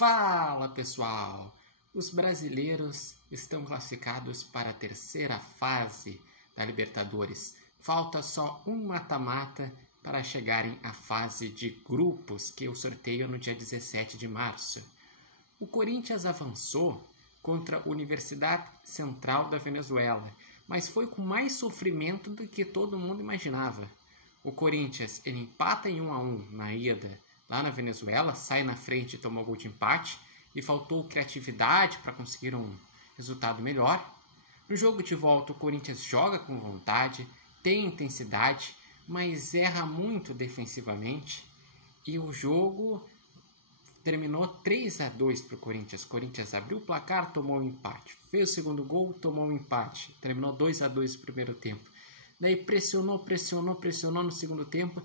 Fala pessoal! Os brasileiros estão classificados para a terceira fase da Libertadores. Falta só um mata-mata para chegarem à fase de grupos, que eu sorteio no dia 17 de março. O Corinthians avançou contra a Universidade Central da Venezuela, mas foi com mais sofrimento do que todo mundo imaginava. O Corinthians ele empata em 1-1 na ida lá na Venezuela, sai na frente e toma gol de empate, e faltou criatividade para conseguir um resultado melhor. No jogo de volta, o Corinthians joga com vontade, tem intensidade, mas erra muito defensivamente, e o jogo terminou 3-2 para o Corinthians. O Corinthians abriu o placar, tomou um empate. Fez o segundo gol, tomou um empate. Terminou 2-2 no primeiro tempo. Daí pressionou no segundo tempo.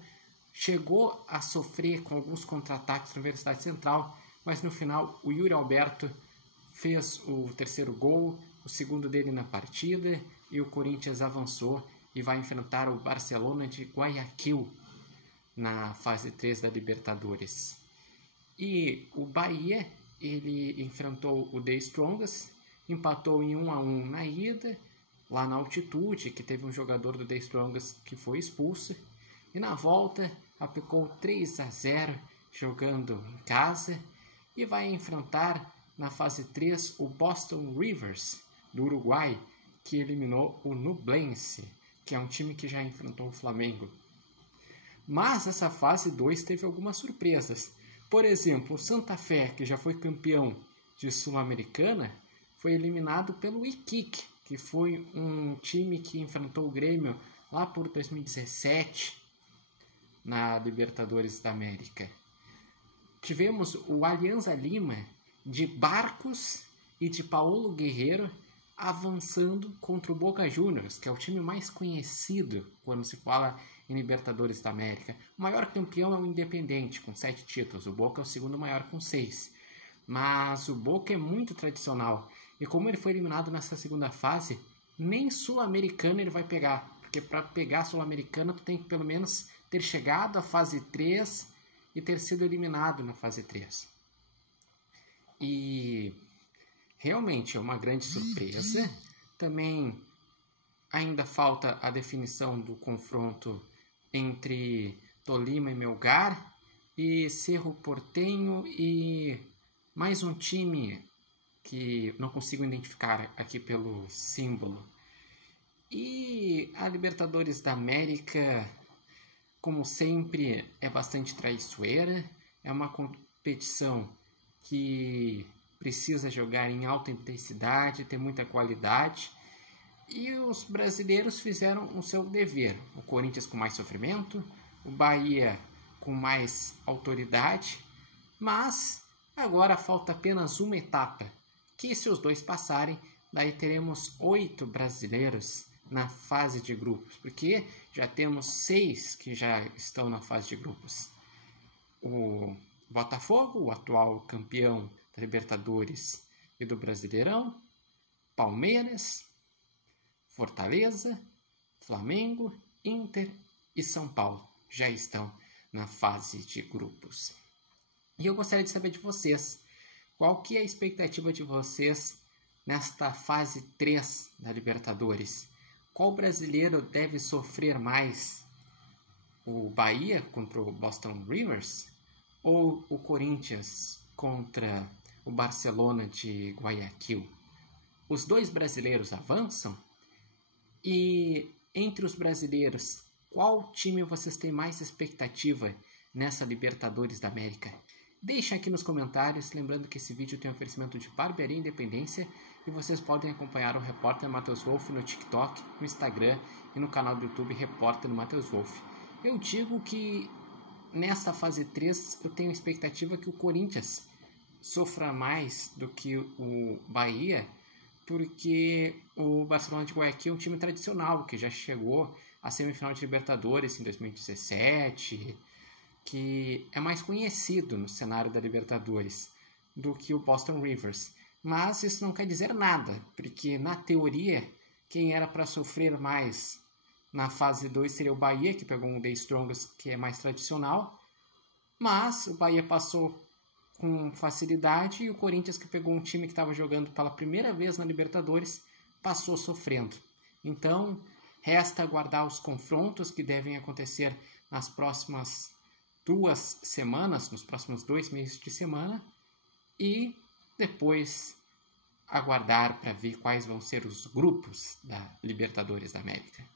Chegou a sofrer com alguns contra-ataques na Universidade Central, mas no final o Yuri Alberto fez o terceiro gol, o segundo dele na partida, e o Corinthians avançou e vai enfrentar o Barcelona de Guayaquil na fase 3 da Libertadores. E o Bahia, ele enfrentou o The Strongest, empatou em 1-1 na ida, lá na altitude, que teve um jogador do The Strongest que foi expulso, e na volta aplicou 3-0 jogando em casa e vai enfrentar na fase 3 o Boston Rivers do Uruguai, que eliminou o Nublense, que é um time que já enfrentou o Flamengo. Mas essa fase 2 teve algumas surpresas. Por exemplo, o Santa Fé, que já foi campeão de Sul-Americana, foi eliminado pelo Iquique, que foi um time que enfrentou o Grêmio lá por 2017 na Libertadores da América. Tivemos o Alianza Lima de Barcos e de Paulo Guerreiro avançando contra o Boca Juniors, que é o time mais conhecido quando se fala em Libertadores da América. O maior campeão é o Independiente, com 7 títulos. O Boca é o segundo maior, com 6. Mas o Boca é muito tradicional. E como ele foi eliminado nessa segunda fase, nem Sul-Americana ele vai pegar. Porque para pegar a Sul-Americana, tu tem que pelo menos ter chegado à fase 3 e ter sido eliminado na fase 3. E realmente é uma grande surpresa. Também ainda falta a definição do confronto entre Tolima e Melgar, e Cerro Porteño e mais um time que não consigo identificar aqui pelo símbolo. E a Libertadores da América, como sempre, é bastante traiçoeira. É uma competição que precisa jogar em alta intensidade, ter muita qualidade. E os brasileiros fizeram o seu dever. O Corinthians com mais sofrimento, o Bahia com mais autoridade. Mas agora falta apenas uma etapa, que se os dois passarem, daí teremos 8 brasileiros na fase de grupos, porque já temos 6 que já estão na fase de grupos. O Botafogo, o atual campeão da Libertadores e do Brasileirão, Palmeiras, Fortaleza, Flamengo, Inter e São Paulo já estão na fase de grupos. E eu gostaria de saber de vocês, qual que é a expectativa de vocês nesta fase 3 da Libertadores? Qual brasileiro deve sofrer mais? O Bahia contra o Boston Rivers ou o Corinthians contra o Barcelona de Guayaquil? Os dois brasileiros avançam? E entre os brasileiros, qual time vocês têm mais expectativa nessa Libertadores da América? Deixem aqui nos comentários, lembrando que esse vídeo tem oferecimento de Barbearia Independência e vocês podem acompanhar o Repórter Matheus Wolff no TikTok, no Instagram e no canal do YouTube Repórter Matheus Wolff. Eu digo que nessa fase 3 eu tenho expectativa que o Corinthians sofra mais do que o Bahia, porque o Barcelona de Guayaquil é um time tradicional, que já chegou à semifinal de Libertadores em 2017, que é mais conhecido no cenário da Libertadores do que o Boston Rivers. Mas isso não quer dizer nada, porque na teoria, quem era para sofrer mais na fase 2 seria o Bahia, que pegou um The Strongest, que é mais tradicional, mas o Bahia passou com facilidade, e o Corinthians, que pegou um time que estava jogando pela primeira vez na Libertadores, passou sofrendo. Então, resta aguardar os confrontos que devem acontecer nas próximas 2 semanas, nos próximos 2 meses de semana, e depois aguardar para ver quais vão ser os grupos da Libertadores da América.